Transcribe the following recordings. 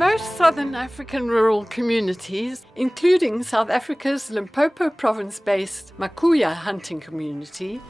most southern African rural communities, including South Africa's Limpopo province-based Makuya hunting community,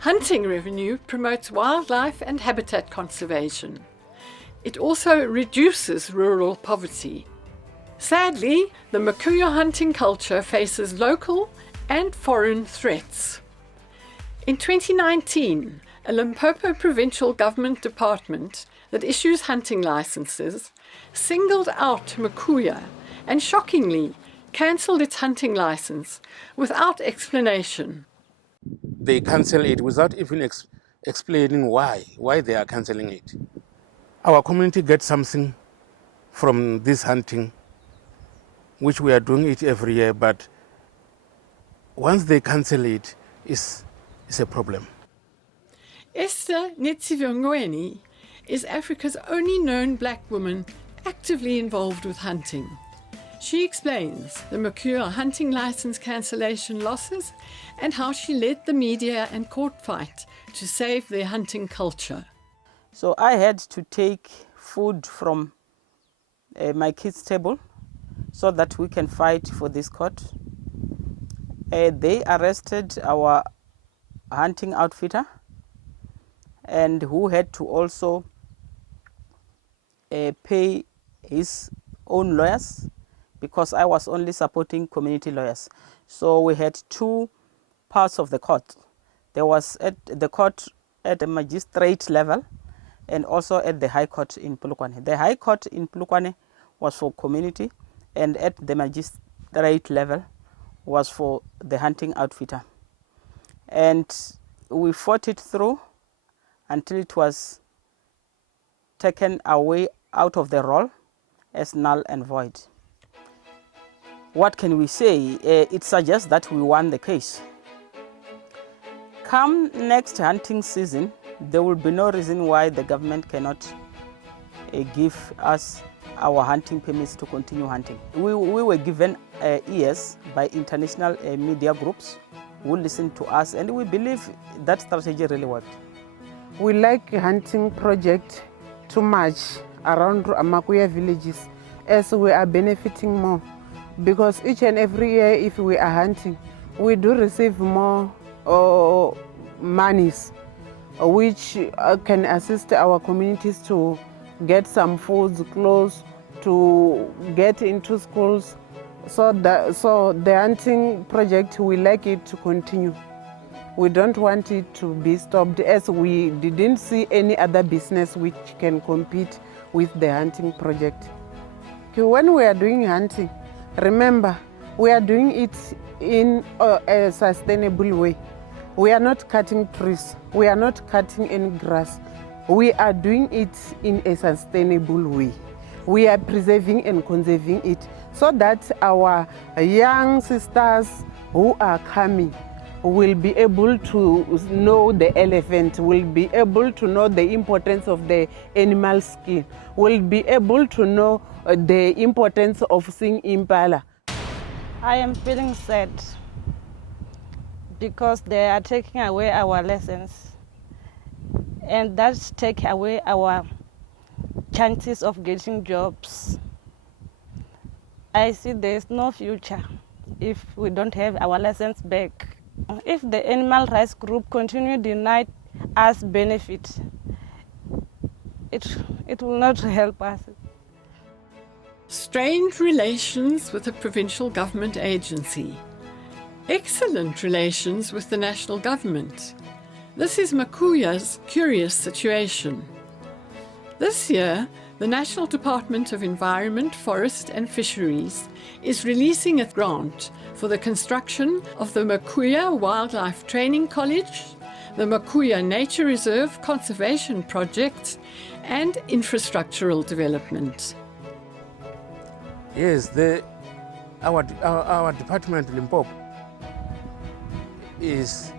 hunting revenue promotes wildlife and habitat conservation. It also reduces rural poverty. Sadly, the Makuya hunting culture faces local and foreign threats. In 2019, a Limpopo provincial government department that issues hunting licenses singled out Makuya and shockingly cancelled its hunting license without explanation. They cancel it without even explaining why they are cancelling it. Our community gets something from this hunting, which we are doing it every year, but once they cancel it, it's a problem. Esther Netsivongweni is Africa's only known black woman actively involved with hunting. She explains the Makuya hunting license cancellation losses and how she led the media and court fight to save their hunting culture. So I had to take food from my kids' table so that we can fight for this court. They arrested our hunting outfitter and who had to also pay his own lawyers because I was only supporting community lawyers. So we had two parts of the court. There was at the court at the magistrate level and also at the High Court in Polokwane. The High Court in Polokwane was for community, and at the magistrate level was for the hunting outfitter. And we fought it through until it was taken away out of the roll as null and void. What can we say? It suggests that we won the case. Come next hunting season, there will be no reason why the government cannot give us our hunting permits to continue hunting. We were given ears by international media groups who listened to us, and we believe that strategy really worked. We like hunting project too much around Makuya villages as we are benefiting more, because each and every year if we are hunting, we do receive more monies which can assist our communities to get some foods, clothes, to get into schools. So the hunting project, we like it to continue. We don't want it to be stopped, as we didn't see any other business which can compete with the hunting project. When we are doing hunting, remember, we are doing it in a sustainable way. We are not cutting trees. We are not cutting any grass. We are doing it in a sustainable way. We are preserving and conserving it so that our young sisters who are coming will be able to know the elephant, will be able to know the importance of the animal skin, will be able to know the importance of seeing impala. I am feeling sad because they are taking away our lessons, and that take away our chances of getting jobs. I see there is no future if we don't have our lessons back. If the animal rights group continue deny us benefit, it will not help us. Strained relations with a provincial government agency. Excellent relations with the national government. This is Makuya's curious situation. This year, the National Department of Environment, Forest and Fisheries is releasing a grant for the construction of the Makuya Wildlife Training College, the Makuya Nature Reserve Conservation Project, and infrastructural development. Yes, our department, Limpopo, is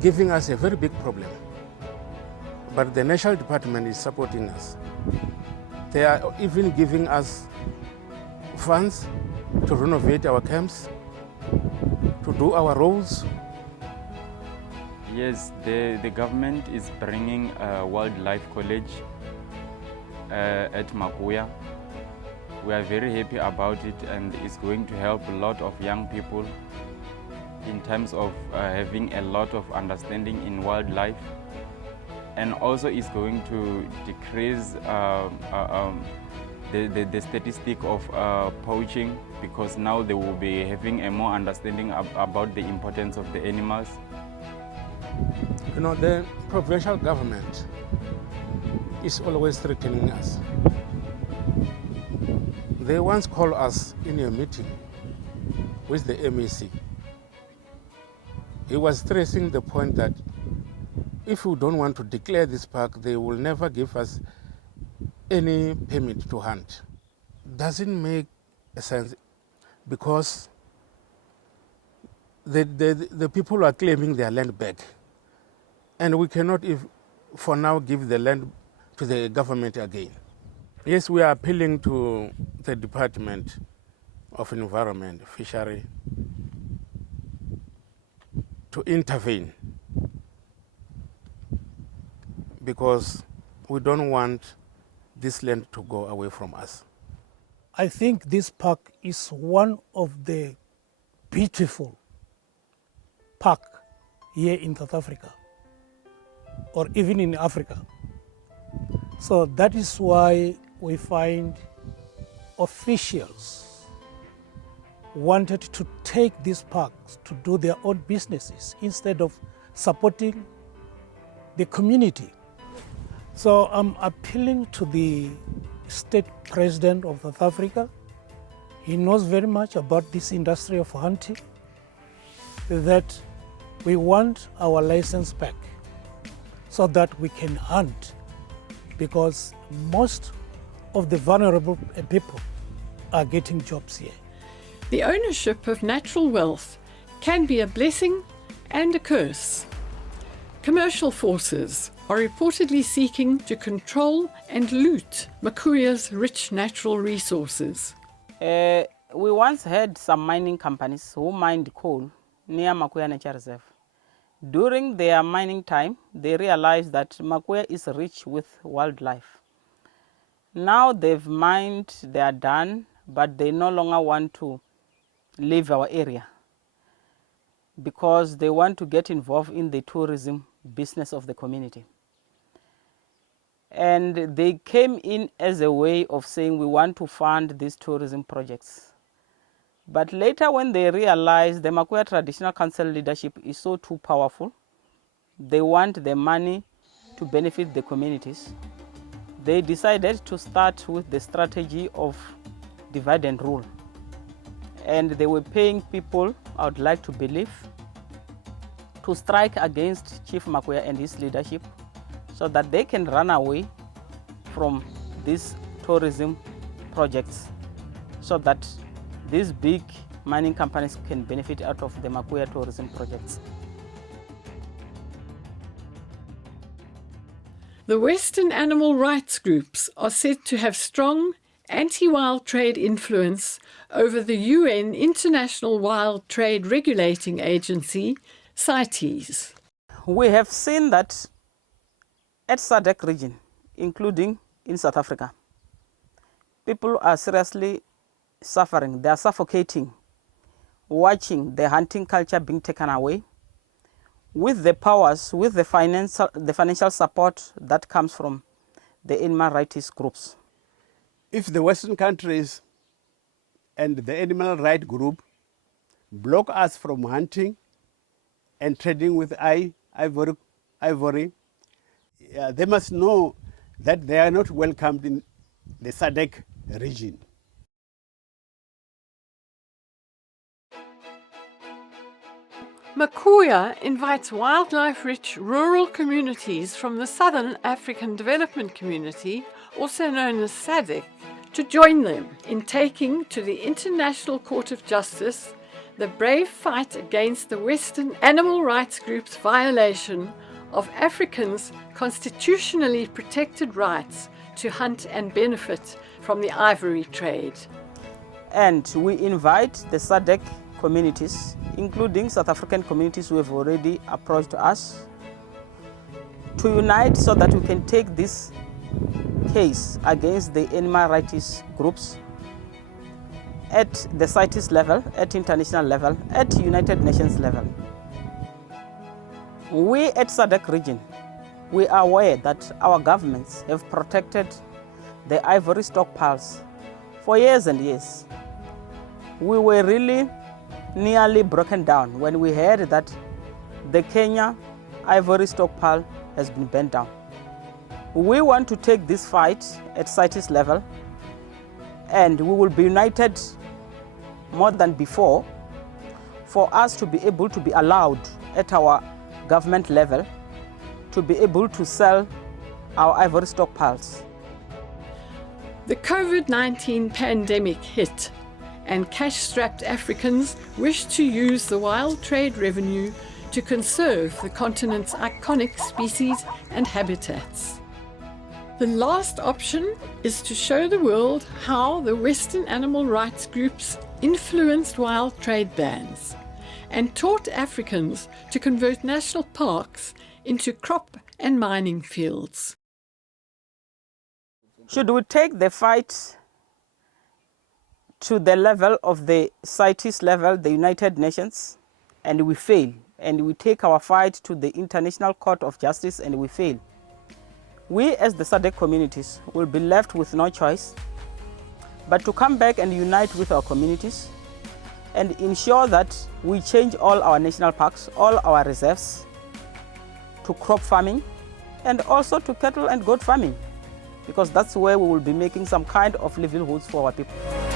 giving us a very big problem. But the national department is supporting us. They are even giving us funds to renovate our camps, to do our roads. Yes, the government is bringing a wildlife college at Makuya, We are very happy about it, and it's going to help a lot of young people in terms of having a lot of understanding in wildlife, and also it's going to decrease the statistic of poaching, because now they will be having a more understanding about the importance of the animals. You know, the provincial government is always threatening us. They once called us in a meeting with the MEC. He was stressing the point that if we don't want to declare this park, they will never give us any permit to hunt. Doesn't make sense, because the people are claiming their land back, and we cannot, for now, give the land to the government again. Yes, we are appealing to the Department of Environment, Fishery, to intervene, because we don't want this land to go away from us. I think this park is one of the beautiful park here in South Africa, or even in Africa. So that is why we find officials wanted to take these parks to do their own businesses instead of supporting the community. So I'm appealing to the state president of South Africa. He knows very much about this industry of hunting, that we want our license back so that we can hunt, because most of the vulnerable people are getting jobs here. The ownership of natural wealth can be a blessing and a curse. Commercial forces are reportedly seeking to control and loot Makuya's rich natural resources. We once had some mining companies who mined coal near Makuya Nature Reserve. During their mining time, they realized that Makuya is rich with wildlife. Now they've mined, they are done, but they no longer want to leave our area because they want to get involved in the tourism business of the community. And they came in as a way of saying we want to fund these tourism projects. But later, when they realized the Makuya Traditional Council leadership is so too powerful, they want the money to benefit the communities, they decided to start with the strategy of divide and rule. And they were paying people, I would like to believe, to strike against Chief Makuya and his leadership so that they can run away from these tourism projects, so that these big mining companies can benefit out of the Makuya tourism projects. The Western animal rights groups are said to have strong anti-wild trade influence over the UN International Wild Trade Regulating Agency, CITES. We have seen that at SADC region, including in South Africa, people are seriously suffering. They are suffocating, watching the hunting culture being taken away, with the powers, with the financial support that comes from the animal rights groups. If the Western countries and the animal rights group block us from hunting and trading with ivory, they must know that they are not welcomed in the SADC region. Makuya invites wildlife-rich rural communities from the Southern African Development Community, also known as SADC, to join them in taking to the International Court of Justice the brave fight against the Western animal rights group's violation of Africans' constitutionally protected rights to hunt and benefit from the ivory trade. And we invite the SADC communities, including South African communities who have already approached us, to unite so that we can take this case against the animal rights groups at the CITES level, at international level, at United Nations level. We at SADC region, we are aware that our governments have protected the ivory stockpiles for years and years. We were really nearly broken down when we heard that the Kenya ivory stockpile has been burnt down. We want to take this fight at CITES level, and we will be united more than before for us to be able to be allowed at our government level to be able to sell our ivory stockpiles. The COVID-19 pandemic hit, and cash-strapped Africans wished to use the wild trade revenue to conserve the continent's iconic species and habitats. The last option is to show the world how the Western animal rights groups influenced wild trade bans and taught Africans to convert national parks into crop and mining fields. Should we take the fight to the level of the CITES level, the United Nations, and we fail, and we take our fight to the International Court of Justice and we fail, we as the SADC communities will be left with no choice but to come back and unite with our communities and ensure that we change all our national parks, all our reserves to crop farming and also to cattle and goat farming, because that's where we will be making some kind of livelihoods for our people.